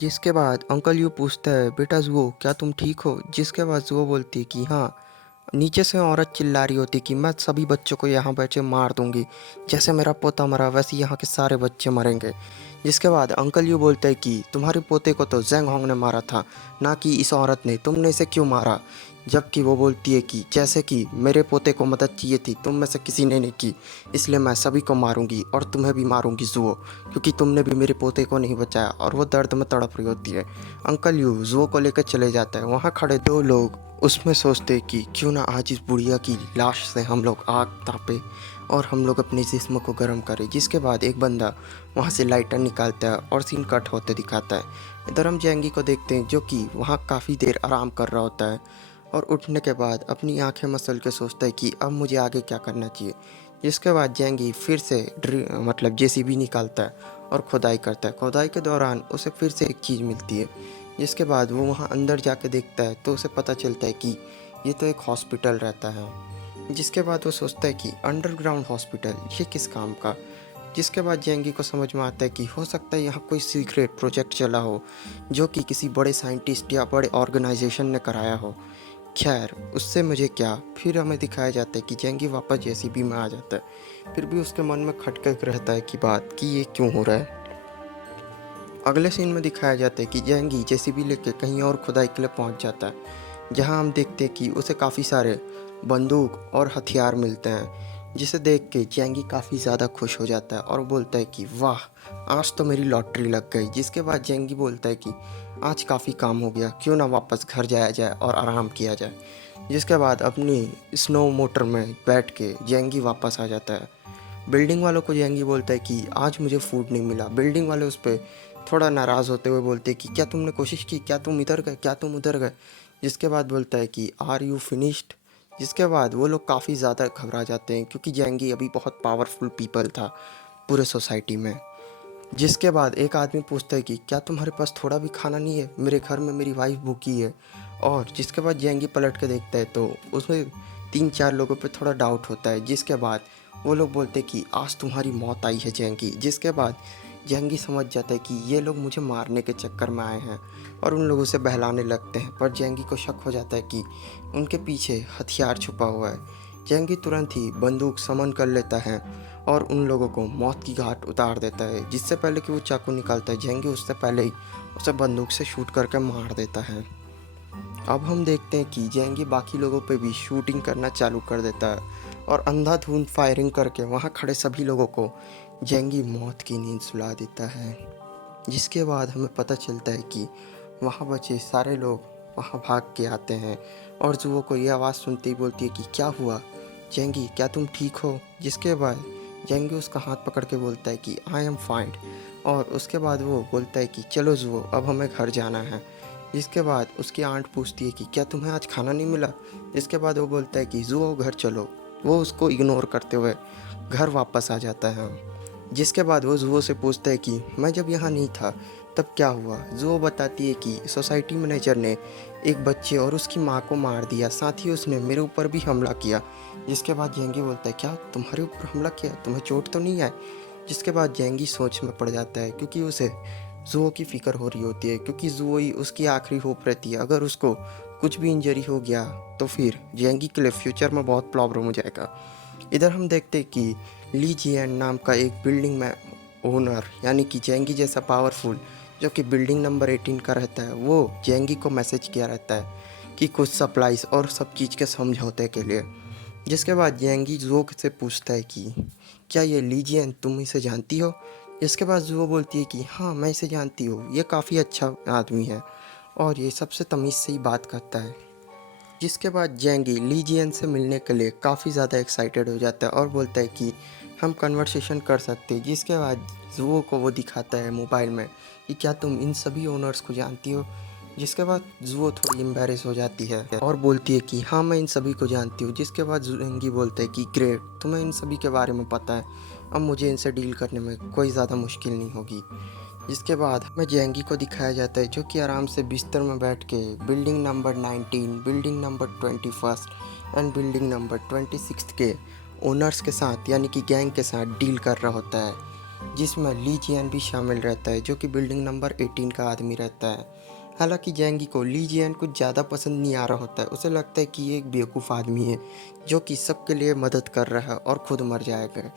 जिसके बाद अंकल यूँ पूछता है, बेटा ज़ुओ क्या तुम ठीक हो? जिसके बाद ज़ुओ बोलती है कि हाँ। नीचे से औरत चिल्ला रही होती कि मैं सभी बच्चों को यहाँ बैठे मार दूंगी, जैसे मेरा पोता मरा वैसे यहाँ के सारे बच्चे मरेंगे। जिसके बाद अंकल यूँ बोलते हैं कि तुम्हारे पोते को तो जेंग होंग ने मारा था, ना कि इस औरत ने, तुमने इसे क्यों मारा? जबकि वो बोलती है कि जैसे कि मेरे पोते को मदद चाहिए थी, तुम में से किसी ने नहीं की, इसलिए मैं सभी को मारूंगी और तुम्हें भी मारूंगी जुओ, क्योंकि तुमने भी मेरे पोते को नहीं बचाया। और वो दर्द में तड़प रही होती है। अंकल यू जुओ को लेकर चले जाता है। वहाँ खड़े दो लोग उसमें सोचते हैं कि क्यों ना आज इस बुढ़िया की लाश से हम लोग आग तापे और हम लोग अपने जिस्म को गर्म करें। जिसके बाद एक बंदा वहाँ से लाइटर निकालता है और सीन कट होते दिखाता है। इधर हम जेंगी को देखते हैं जो कि वहाँ काफ़ी देर आराम कर रहा होता है और उठने के बाद अपनी आंखें मसल के सोचता है कि अब मुझे आगे क्या करना चाहिए। जिसके बाद जेंगी फिर से मतलब जेसीबी निकालता है और खुदाई करता है। खुदाई के दौरान उसे फिर से एक चीज़ मिलती है। जिसके बाद वो वहाँ अंदर जाके देखता है तो उसे पता चलता है कि ये तो एक हॉस्पिटल रहता है। जिसके बाद वो सोचता है कि अंडरग्राउंड हॉस्पिटल ये किस काम का। जिसके बाद जेंगी को समझ में आता है कि हो सकता है यहाँ कोई सीक्रेट प्रोजेक्ट चला हो जो कि किसी बड़े साइंटिस्ट या बड़े ऑर्गेनाइजेशन ने कराया हो। खैर उससे मुझे क्या। फिर हमें दिखाया जाता है कि जेंगी वापस जेसीबी में आ जाता है। फिर भी उसके मन में खटक रहता है कि बात कि ये क्यों हो रहा है। अगले सीन में दिखाया जाता है कि जेंगी जेसीबी लेके कहीं और खुदाई के लिए पहुंच जाता है, जहां हम देखते हैं कि उसे काफ़ी सारे बंदूक और हथियार मिलते हैं। जिसे देख के जेंगी काफ़ी ज़्यादा खुश हो जाता है और बोलता है कि वाह, आज तो मेरी लॉटरी लग गई। जिसके बाद जेंगी बोलता है कि आज काफ़ी काम हो गया, क्यों ना वापस घर जाया जाए और आराम किया जाए। जिसके बाद अपनी स्नो मोटर में बैठ के जेंगी वापस आ जाता है। बिल्डिंग वालों को जेंगी बोलता है कि आज मुझे फूड नहीं मिला। बिल्डिंग वाले उस पर थोड़ा नाराज़ होते हुए बोलते हैं कि क्या तुमने कोशिश की, क्या तुम इधर गए, क्या तुम उधर गए। जिसके बाद बोलता है कि आर यू फिनिश्ड। जिसके बाद वो लोग काफ़ी ज़्यादा घबरा जाते हैं क्योंकि जेंगी अभी बहुत पावरफुल पीपल था पूरे सोसाइटी में। जिसके बाद एक आदमी पूछता है कि क्या तुम्हारे पास थोड़ा भी खाना नहीं है, मेरे घर में मेरी वाइफ भूखी है। और जिसके बाद जेंगी पलट के देखता है तो उसमें 3-4 लोगों पे थोड़ा डाउट होता है। जिसके बाद वो लोग बोलते हैं कि आज तुम्हारी मौत आई है जेंगी। जिसके बाद जेंगी समझ जाता है कि ये लोग मुझे मारने के चक्कर में आए हैं और उन लोगों से बहलाने लगते हैं। पर जेंगी को शक हो जाता है कि उनके पीछे हथियार छुपा हुआ है। जेंगी तुरंत ही बंदूक समन कर लेता है और उन लोगों को मौत की घाट उतार देता है। जिससे पहले कि वो चाकू निकालता है, जेंगी उससे पहले ही उसे बंदूक से शूट करके मार देता है। अब हम देखते हैं कि जेंगी बाकी लोगों पे भी शूटिंग करना चालू कर देता है और अंधाधुंध फायरिंग करके वहाँ खड़े सभी लोगों को जेंगी मौत की नींद सुला देता है। जिसके बाद हमें पता चलता है कि वहाँ बचे सारे लोग वहाँ भाग के आते हैं और जुओ को ये आवाज़ सुनते ही बोलती है कि क्या हुआ जेंगी, क्या तुम ठीक हो? जिसके बाद जेंगी उसका हाथ पकड़ के बोलता है कि आई एम फाइन। और उसके बाद वो बोलता है कि चलो जुओ, अब हमें घर जाना है। जिसके बाद उसकी आंट पूछती है कि क्या तुम्हें आज खाना नहीं मिला? जिसके बाद वो बोलता है कि जुओ घर चलो। वो उसको इग्नोर करते हुए घर वापस आ जाता है। जिसके बाद वो जुओ से पूछता है कि मैं जब यहाँ नहीं था तब क्या हुआ। जुओ बताती है कि सोसाइटी मैनेजर ने एक बच्चे और उसकी माँ को मार दिया, साथ ही उसने मेरे ऊपर भी हमला किया। जिसके बाद जेंगी बोलता है क्या तुम्हारे ऊपर हमला किया, तुम्हें चोट तो नहीं आई? जिसके बाद जेंगी सोच में पड़ जाता है क्योंकि उसे जुओ की फ़िक्र हो रही होती है, क्योंकि जुओ ही उसकी आखिरी होप रहती है। अगर उसको कुछ भी इंजरी हो गया तो फिर जेंगी के लिए फ्यूचर में बहुत प्रॉब्लम हो जाएगा। इधर हम देखते हैं कि ली जियन नाम का एक बिल्डिंग में ओनर, यानी कि जेंगी जैसा पावरफुल, जो कि बिल्डिंग नंबर 18 का रहता है, वो जेंगी को मैसेज किया रहता है कि कुछ सप्लाईज और सब चीज़ के समझौते के लिए। जिसके बाद जेंगी जुओ से पूछता है कि क्या ये ली जियन तुम इसे जानती हो? इसके बाद जुओ बोलती है कि हाँ मैं इसे जानती हूँ, ये काफ़ी अच्छा आदमी है और ये सबसे तमीज़ से ही बात करता है। जिसके बाद जेंगी ली जियन से मिलने के लिए काफ़ी ज़्यादा एक्साइटेड हो जाता है और बोलता है कि हम कन्वर्सेशन कर सकते हैं। जिसके बाद जुओ को वो दिखाता है मोबाइल में कि क्या तुम इन सभी ओनर्स को जानती हो? जिसके बाद जुओ थोड़ी एम्बेरस हो जाती है और बोलती है कि हाँ मैं इन सभी को जानती हूँ। जिसके बाद जेंगी बोलता है कि ग्रेट, तुम्हें इन सभी के बारे में पता है, अब मुझे इनसे डील करने में कोई ज़्यादा मुश्किल नहीं होगी। जिसके बाद हमें जेंगी को दिखाया जाता है जो कि आराम से बिस्तर में बैठ के building number 19, building number 21 and building number 26 के ओनर्स के साथ, यानी कि गैंग के साथ डील कर रहा होता है। जिसमें ली जियान भी शामिल रहता है, जो कि बिल्डिंग नंबर 18 का आदमी रहता है। हालांकि जेंगी को ली जियान कुछ ज़्यादा पसंद नहीं आ रहा होता है। उसे लगता है कि ये एक बेवकूफ़ आदमी है जो कि सबके लिए मदद कर रहा है और खुद मर जाएगा।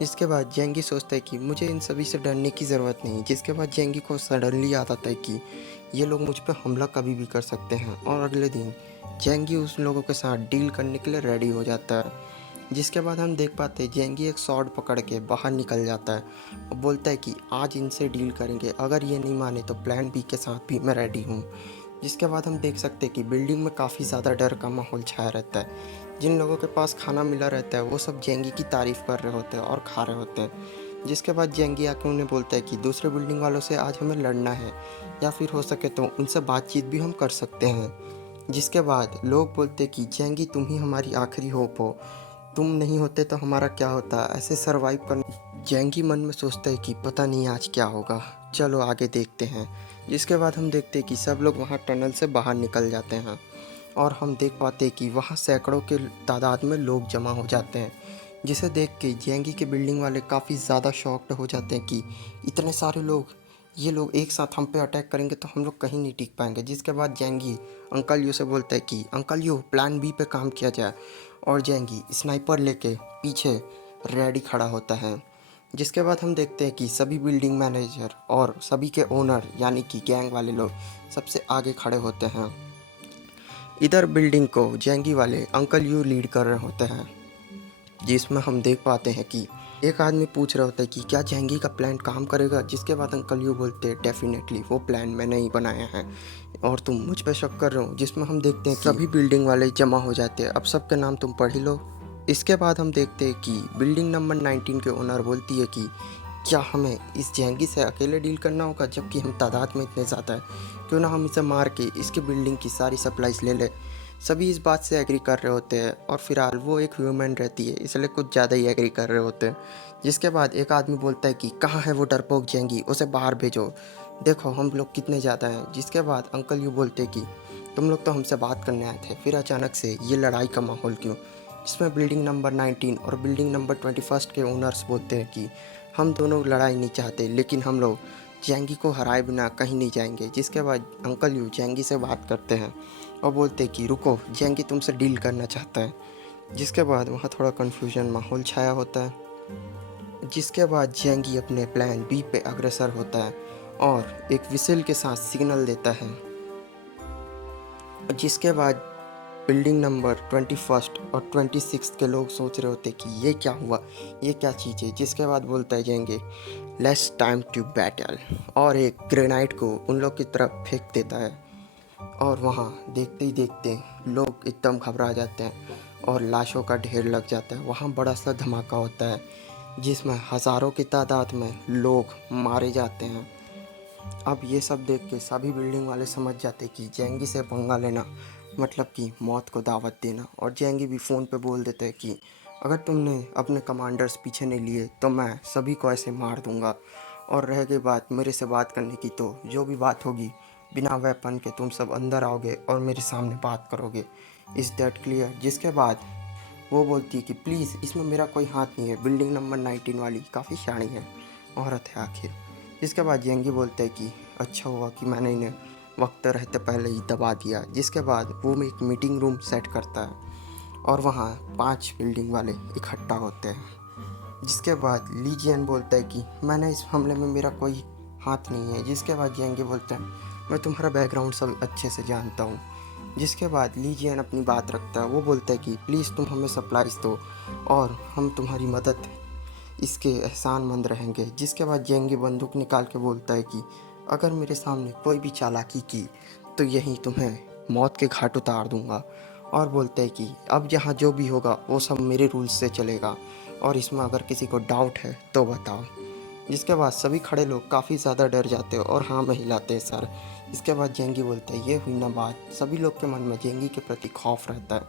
जिसके बाद जेंगी सोचता है कि मुझे इन सभी से डरने की ज़रूरत नहीं। जिसके बाद जेंगी को सडनली याद आता है कि ये लोग मुझ पर हमला कभी भी कर सकते हैं, और अगले दिन जेंगी उस लोगों के साथ डील करने के लिए रेडी हो जाता है। जिसके बाद हम देख पाते हैं जेंगी एक सॉर्ड पकड़ के बाहर निकल जाता है और बोलता है कि आज इनसे डील करेंगे, अगर ये नहीं माने तो प्लान बी के साथ भी मैं रेडी हूँ। जिसके बाद हम देख सकते हैं कि बिल्डिंग में काफ़ी ज़्यादा डर का माहौल छाया रहता है। जिन लोगों के पास खाना मिला रहता है वो सब जेंगी की तारीफ़ कर रहे होते हैं और खा रहे होते हैं। जिसके बाद जेंगी आके उन्हें बोलता है कि दूसरे बिल्डिंग वालों से आज हमें लड़ना है, या फिर हो सके तो उनसे बातचीत भी हम कर सकते हैं। जिसके बाद लोग बोलते कि जेंगी तुम ही हमारी आखिरी होप हो, तुम नहीं होते तो हमारा क्या होता, ऐसे सरवाइव कर। जेंगी मन में सोचता है कि पता नहीं आज क्या होगा, चलो आगे देखते हैं। जिसके बाद हम देखते हैं कि सब लोग वहाँ टनल से बाहर निकल जाते हैं, और हम देख पाते हैं कि वहाँ सैकड़ों के तादाद में लोग जमा हो जाते हैं। जिसे देख के जेंगी के बिल्डिंग वाले काफ़ी ज़्यादा शॉक्ड हो जाते हैं कि इतने सारे लोग, ये लोग एक साथ हम पे अटैक करेंगे तो हम लोग कहीं नहीं टिक पाएंगे। जिसके बाद जेंगी अंकल यू से बोलता है कि अंकल यू प्लान बी पे काम किया जाए, और जेंगी स्नाइपर लेके पीछे रेडी खड़ा होता है। जिसके बाद हम देखते हैं कि सभी बिल्डिंग मैनेजर और सभी के ओनर यानी कि गैंग वाले लोग सबसे आगे खड़े होते हैं। इधर बिल्डिंग को जेंगी वाले अंकल यू लीड कर रहे होते हैं। जिसमें हम देख पाते हैं कि एक आदमी पूछ रहा होता है कि क्या जेंगी का प्लान काम करेगा। जिसके बाद अंकल यू बोलते हैं डेफिनेटली वो प्लान मैंने ही बनाया है और तुम मुझ पे शक कर रहे हो। जिसमें हम देखते हैं कि सभी बिल्डिंग वाले जमा हो जाते हैं, अब सबके नाम तुम पढ़ ही लो। इसके बाद हम देखते हैं कि बिल्डिंग नंबर 19 के ओनर बोलती है कि क्या हमें इस जेंगी से अकेले डील करना होगा, जबकि हम तादाद में इतने ज़्यादा हैं, क्यों ना हम इसे मार के इसकी बिल्डिंग की सारी सप्लाईज ले लें। सभी इस बात से एग्री कर रहे होते हैं, और फिलहाल वो एक ह्यूमन रहती है इसलिए कुछ ज़्यादा ही एग्री कर रहे होते हैं। जिसके बाद एक आदमी बोलता है कि कहाँ है वो डरपोक जेंगी, उसे बाहर भेजो, देखो हम लोग कितने ज़्यादा हैं। जिसके बाद अंकल यू बोलते कि तुम लोग तो हमसे बात करने आए थे, फिर अचानक से ये लड़ाई का माहौल क्यों। जिसमें बिल्डिंग नंबर 19 और बिल्डिंग नंबर 21 के ओनर्स बोलते हैं कि हम दोनों लड़ाई नहीं चाहते, लेकिन हम लोग जेंगी को हराए बिना कहीं नहीं जाएंगे। जिसके बाद अंकल यू जेंगी से बात करते हैं और बोलते हैं कि रुको, जेंगी तुमसे डील करना चाहता है। जिसके बाद वहाँ थोड़ा कन्फ्यूजन माहौल छाया होता है। जिसके बाद जेंगी अपने प्लान बी पे अग्रसर होता है और एक विसल के साथ सिग्नल देता है। जिसके बाद बिल्डिंग नंबर 21 और 26 के लोग सोच रहे होते कि ये क्या हुआ, ये क्या चीज़ है। जिसके बाद बोलता है जेंगे लेट्स टाइम टू बैटल, और एक ग्रेनाइट को उन लोग की तरफ फेंक देता है। और वहाँ देखते ही देखते लोग एकदम घबरा जाते हैं और लाशों का ढेर लग जाता है। वहाँ बड़ा सा धमाका होता है जिसमें हज़ारों की तादाद में लोग मारे जाते हैं। अब ये सब देख के सभी बिल्डिंग वाले समझ जाते कि जेंगी से पंगा लेना मतलब कि मौत को दावत देना। और जेंगी भी फ़ोन पे बोल देता है कि अगर तुमने अपने कमांडर्स पीछे नहीं लिए तो मैं सभी को ऐसे मार दूंगा। और रह गई बात मेरे से बात करने की, तो जो भी बात होगी बिना वेपन के तुम सब अंदर आओगे और मेरे सामने बात करोगे। Is that clear. जिसके बाद वो बोलती है कि प्लीज़ इसमें मेरा कोई हाथ नहीं है। बिल्डिंग नंबर 19 वाली काफ़ी शानी है, औरत है आखिर। जिसके बाद जेंगी बोलता है कि अच्छा हुआ कि मैंने इन्हें वक्त रहते पहले ही दबा दिया। जिसके बाद वो एक मीटिंग रूम सेट करता है और वहाँ 5 बिल्डिंग वाले इकट्ठा होते हैं। जिसके बाद ली जियान बोलता है कि मैंने इस हमले में मेरा कोई हाथ नहीं है। जिसके बाद जेंगी बोलता है मैं तुम्हारा बैकग्राउंड सब अच्छे से जानता हूँ। जिसके बाद ली जियान अपनी बात रखता है, वो बोलता है कि प्लीज़ तुम हमें सप्लाईज दो और हम तुम्हारी मदद इसके एहसानमंद रहेंगे। जिसके बाद जेंगी बंदूक निकाल के बोलता है कि अगर मेरे सामने कोई भी चालाकी की तो यही तुम्हें मौत के घाट उतार दूंगा। और बोलता है कि अब यहाँ जो भी होगा वो सब मेरे रूल्स से चलेगा, और इसमें अगर किसी को डाउट है तो बताओ। जिसके बाद सभी खड़े लोग काफ़ी ज़्यादा डर जाते हैं और हाँ में हिलाते हैं सर। इसके बाद जेंगी बोलता है ये हुई ना बात। सभी लोग के मन में जेंगी के प्रति खौफ रहता है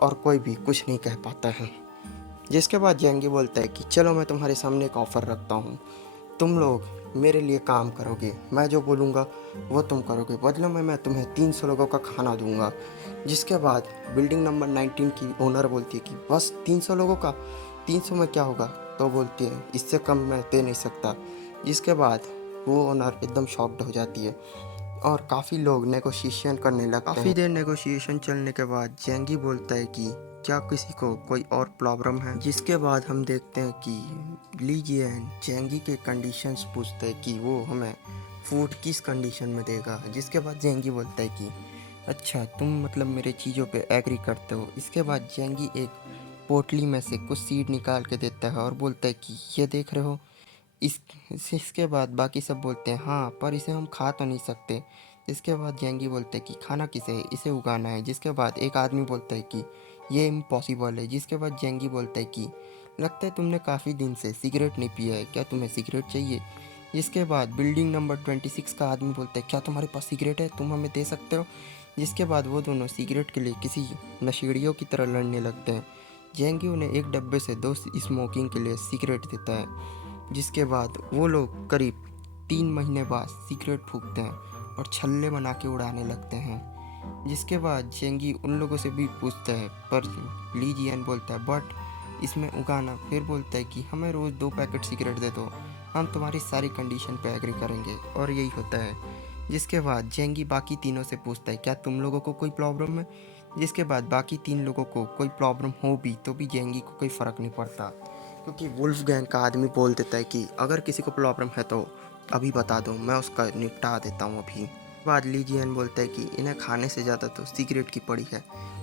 और कोई भी कुछ नहीं कह पाता है। जिसके बाद जेंगी बोलता है कि चलो मैं तुम्हारे सामने एक ऑफ़र रखता हूँ, तुम लोग मेरे लिए काम करोगे, मैं जो बोलूँगा वो तुम करोगे, बदले में मैं तुम्हें 300 लोगों का खाना दूंगा। जिसके बाद बिल्डिंग नंबर 19 की ओनर बोलती है कि बस 300 लोगों का, 300 में क्या होगा, तो बोलती है इससे कम मैं दे नहीं सकता। जिसके बाद वो ओनर एकदम शॉक्ड हो जाती है और काफ़ी लोग नेगोशिएशन करने लगते हैं। काफ़ी देर नेगोशिएशन चलने के बाद जेंगी बोलता है कि क्या किसी को कोई और प्रॉब्लम है। जिसके बाद हम देखते हैं कि ली जियान जेंगी के कंडीशंस पूछते हैं कि वो हमें फूड किस कंडीशन में देगा। जिसके बाद जेंगी बोलता है कि अच्छा तुम मतलब मेरे चीज़ों पे एग्री करते हो। इसके बाद जेंगी एक पोटली में से कुछ सीड निकाल के देता है और बोलता है कि ये देख रहे हो। इसके बाद बाकी सब बोलते हैं हाँ, पर इसे हम खा तो नहीं सकते। इसके बाद जेंगी बोलते हैं कि खाना किसे है, इसे उगाना है। जिसके बाद एक आदमी बोलता है कि ये इम्पॉसिबल है। जिसके बाद जेंगी बोलता है कि लगता है तुमने काफ़ी दिन से सिगरेट नहीं पिया है, क्या तुम्हें सिगरेट चाहिए। जिसके बाद बिल्डिंग नंबर 26 का आदमी बोलता है क्या तुम्हारे पास सिगरेट है, तुम हमें दे सकते हो। जिसके बाद वो दोनों सिगरेट के लिए किसी नशेड़ियों की तरह लड़ने लगते हैं। जेंगी उन्हें एक डब्बे से 2 स्मोकिंग के लिए सिगरेट देता है। जिसके बाद वो लोग करीब 3 महीने बाद सिगरेट फूंकते हैं और छल्ले बना के उड़ाने लगते हैं। जिसके बाद जेंगी उन लोगों से भी पूछता है, पर ली जियान बोलता है बट इसमें उगाना। फिर बोलता है कि हमें रोज़ 2 पैकेट सिगरेट दे दो, हम तुम्हारी सारी कंडीशन पे एग्री करेंगे। और यही होता है। जिसके बाद जेंगी बाकी तीनों से पूछता है क्या तुम लोगों को कोई प्रॉब्लम है। जिसके बाद बाकी 3 लोगों को कोई प्रॉब्लम हो भी तो भी जेंगी को कोई फ़र्क नहीं पड़ता, क्योंकि वुल्फ गैंग का आदमी बोल देता है कि अगर किसी को प्रॉब्लम है तो अभी बता दो, मैं उसका निपटा देता हूँ अभी। बाद ली जियान बोलता है कि इन्हें खाने से ज़्यादा तो सिगरेट की पड़ी है।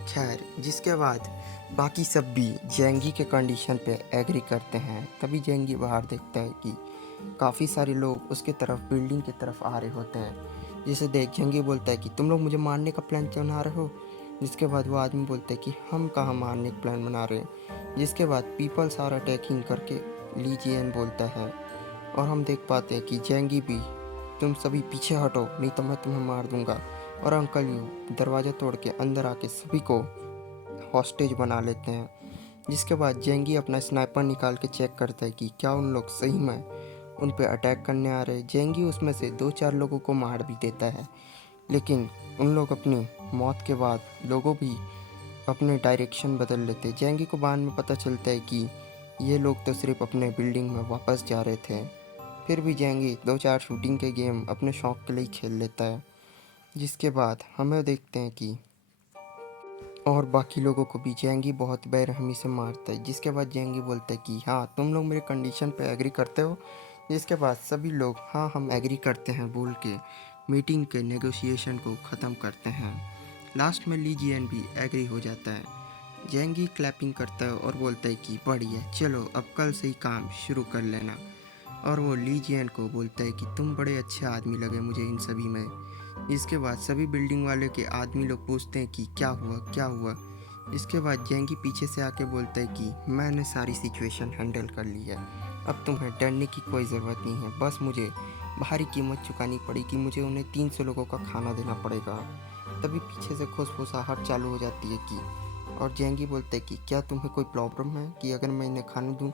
खैर, जिसके बाद बाकी सब भी जेंगी के कंडीशन पे एग्री करते हैं। तभी जेंगी बाहर देखता है कि काफ़ी सारे लोग उसके तरफ बिल्डिंग की तरफ आ रहे होते हैं। जिसे देख जेंगी बोलता है कि तुम लोग मुझे मारने का प्लान बना रहे हो। जिसके बाद वो आदमी बोलता है कि हम कहाँ मारने का प्लान बना रहे हैं। जिसके बाद पीपल्स आर अटैकिंग करके ली जियान बोलता है और हम देख पाते हैं कि जेंगी भी तुम सभी पीछे हटो नहीं तो मैं तुम्हें मार दूंगा। और अंकल यू दरवाज़ा तोड़ के अंदर आके सभी को हॉस्टेज बना लेते हैं। जिसके बाद जेंगी अपना स्नाइपर निकाल के चेक करता है कि क्या उन लोग सही में उन पे अटैक करने आ रहे हैं। जेंगी उसमें से 2-4 लोगों को मार भी देता है, लेकिन उन लोग अपनी मौत के बाद लोगों भी अपने डायरेक्शन बदल लेते। जेंगी को बाद में पता चलता है कि ये लोग तो सिर्फ अपने बिल्डिंग में वापस जा रहे थे। फिर भी जेंगी 2-4 शूटिंग के गेम अपने शौक के लिए खेल लेता है। जिसके बाद हमें देखते हैं कि और बाकी लोगों को भी जेंगी बहुत बेरहमी से मारता है। जिसके बाद जेंगी बोलता है कि हाँ तुम लोग मेरे कंडीशन पे एग्री करते हो। जिसके बाद सभी लोग हाँ हम एग्री करते हैं बोल के मीटिंग के नेगोशिएशन को ख़त्म करते हैं। लास्ट में ली जियान भी एग्री हो जाता है। जेंगी क्लैपिंग करता है और बोलता है कि बढ़िया, चलो अब कल से ही काम शुरू कर लेना। और वो ली जियान को बोलता है कि तुम बड़े अच्छे आदमी लगे मुझे इन सभी में। इसके बाद सभी बिल्डिंग वाले के आदमी लोग पूछते हैं कि क्या हुआ क्या हुआ। इसके बाद जेंगी पीछे से आके बोलता है कि मैंने सारी सिचुएशन हैंडल कर ली है, अब तुम्हें डरने की कोई ज़रूरत नहीं है। बस मुझे भारी कीमत चुकानी पड़ेगी, मुझे उन्हें 300 लोगों का खाना देना पड़ेगा। तभी पीछे से खुसफुसाहट चालू हो जाती है कि और जेंगी बोलता है कि क्या तुम्हें कोई प्रॉब्लम है कि अगर मैं इन्हें खाना दूँ।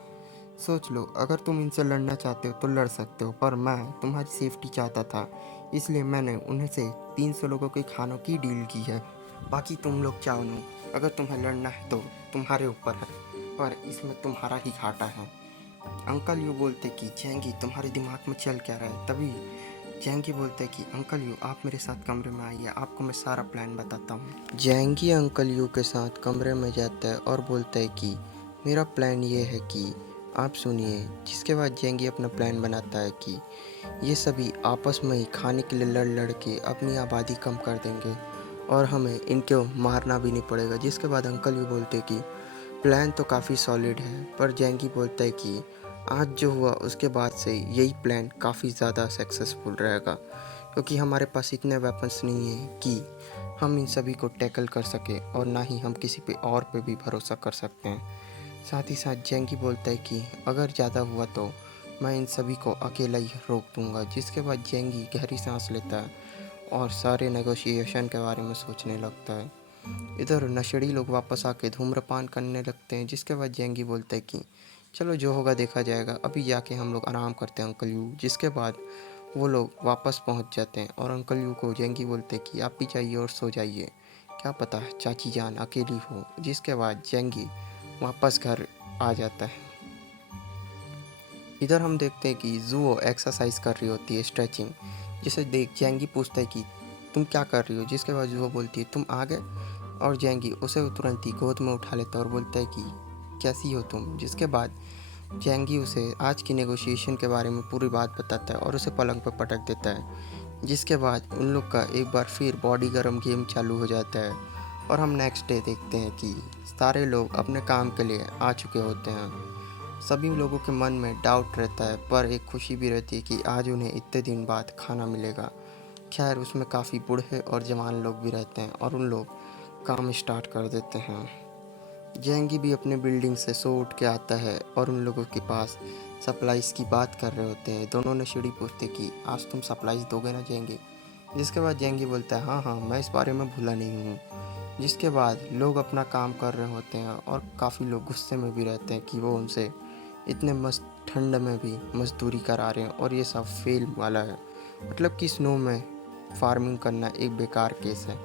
सोच लो, अगर तुम इनसे लड़ना चाहते हो तो लड़ सकते हो, पर मैं तुम्हारी सेफ्टी चाहता था, इसलिए मैंने उन्हें से 300 लोगों के खानों की डील की है। बाकी तुम लोग चाहो नहीं, अगर तुम्हें लड़ना है तो तुम्हारे ऊपर है, पर इसमें तुम्हारा ही घाटा है। अंकल यू बोलते कि जेंगी तुम्हारे दिमाग में चल क्या रहा है। तभी जेंगी बोलते कि अंकल यू आप मेरे साथ कमरे में आइए, आपको मैं सारा प्लान बताता हूँ। जेंगी अंकल यू के साथ कमरे में जाता है और बोलता है कि मेरा प्लान ये है कि आप सुनिए। जिसके बाद जेंगी अपना प्लान बनाता है कि ये सभी आपस में ही खाने के लिए लड़ लड़ के अपनी आबादी कम कर देंगे और हमें इनको मारना भी नहीं पड़ेगा। जिसके बाद अंकल यू बोलते कि प्लान तो काफ़ी सॉलिड है, पर जेंगी बोलता है कि आज जो हुआ उसके बाद से यही प्लान काफ़ी ज़्यादा सक्सेसफुल रहेगा, क्योंकि हमारे पास इतने वेपन्स नहीं हैं कि हम इन सभी को टैकल कर सके और ना ही हम किसी पे और पे भी भरोसा कर सकते हैं। साथ ही साथ जेंगी बोलता है कि अगर ज़्यादा हुआ तो मैं इन सभी को अकेला ही रोक दूंगा। जिसके बाद जेंगी गहरी सांस लेता है और सारे नेगोशिएशन के बारे में सोचने लगता है। इधर नशेड़ी लोग वापस आके धूम्रपान करने लगते हैं। जिसके बाद जेंगी बोलता है कि चलो जो होगा देखा जाएगा, अभी जाके हम लोग आराम करते हैं अंकल यू। जिसके बाद वो लोग वापस पहुंच जाते हैं और अंकल यू को जेंगी बोलते हैं कि आप भी जाइए और सो जाइए, क्या पता चाची जान अकेली हो। जिसके बाद जेंगी वापस घर आ जाता है। इधर हम देखते हैं कि जुओ एक्सरसाइज कर रही होती है, स्ट्रेचिंग। जिसे देख जेंगी पूछता है कि तुम क्या कर रही हो, जिसके बाद जुओ बोलती है तुम आ गए। और जेंगी उसे तुरंत ही गोद में उठा लेता है और बोलता है कि कैसी हो तुम। जिसके बाद जेंगी उसे आज की नेगोशिएशन के बारे में पूरी बात बताता है और उसे पलंग पर पटक देता है। जिसके बाद उन लोग का एक बार फिर बॉडी गर्म गेम चालू हो जाता है। और हम नेक्स्ट डे देखते हैं कि सारे लोग अपने काम के लिए आ चुके होते हैं। सभी लोगों के मन में डाउट रहता है, पर एक खुशी भी रहती है कि आज उन्हें इतने दिन बाद खाना मिलेगा। खैर उसमें काफ़ी बूढ़े और जवान लोग भी रहते हैं और उन लोग काम स्टार्ट कर देते हैं। जेंगी भी अपने बिल्डिंग से सो उठ के आता है और उन लोगों के पास सप्लाईज की बात कर रहे होते हैं। दोनों ने सीढ़ी पूछते कि आज तुम सप्लाईज दोगे ना जेंगी। जिसके बाद जेंगी बोलता है हाँ हाँ, मैं इस बारे में भूला नहीं हूँ। जिसके बाद लोग अपना काम कर रहे होते हैं और काफ़ी लोग गुस्से में भी रहते हैं कि वो उनसे इतने मस्त ठंड में भी मजदूरी करा रहे हैं और ये सब फेल वाला है। मतलब कि स्नो में फार्मिंग करना एक बेकार केस है।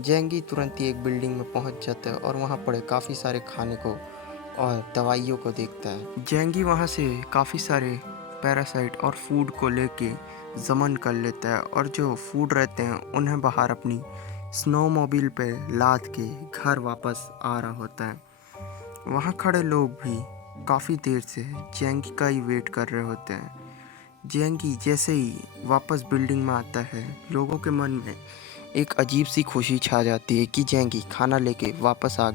जेंगी तुरंत ही एक बिल्डिंग में पहुंच जाता है और वहां पड़े काफ़ी सारे खाने को और दवाइयों को देखता है। जेंगी वहां से काफ़ी सारे पैरासाइट और फूड को लेके जमन कर लेता है और जो फूड रहते हैं उन्हें बाहर अपनी स्नोमोबिल पे लाद के घर वापस आ रहा होता है। वहाँ खड़े लोग भी काफ़ी देर से जेंगी का ही वेट कर रहे होते हैं। जेंगी जैसे ही वापस बिल्डिंग में आता है, लोगों के मन में एक अजीब सी खुशी छा जाती है कि जेंगी खाना लेके वापस आ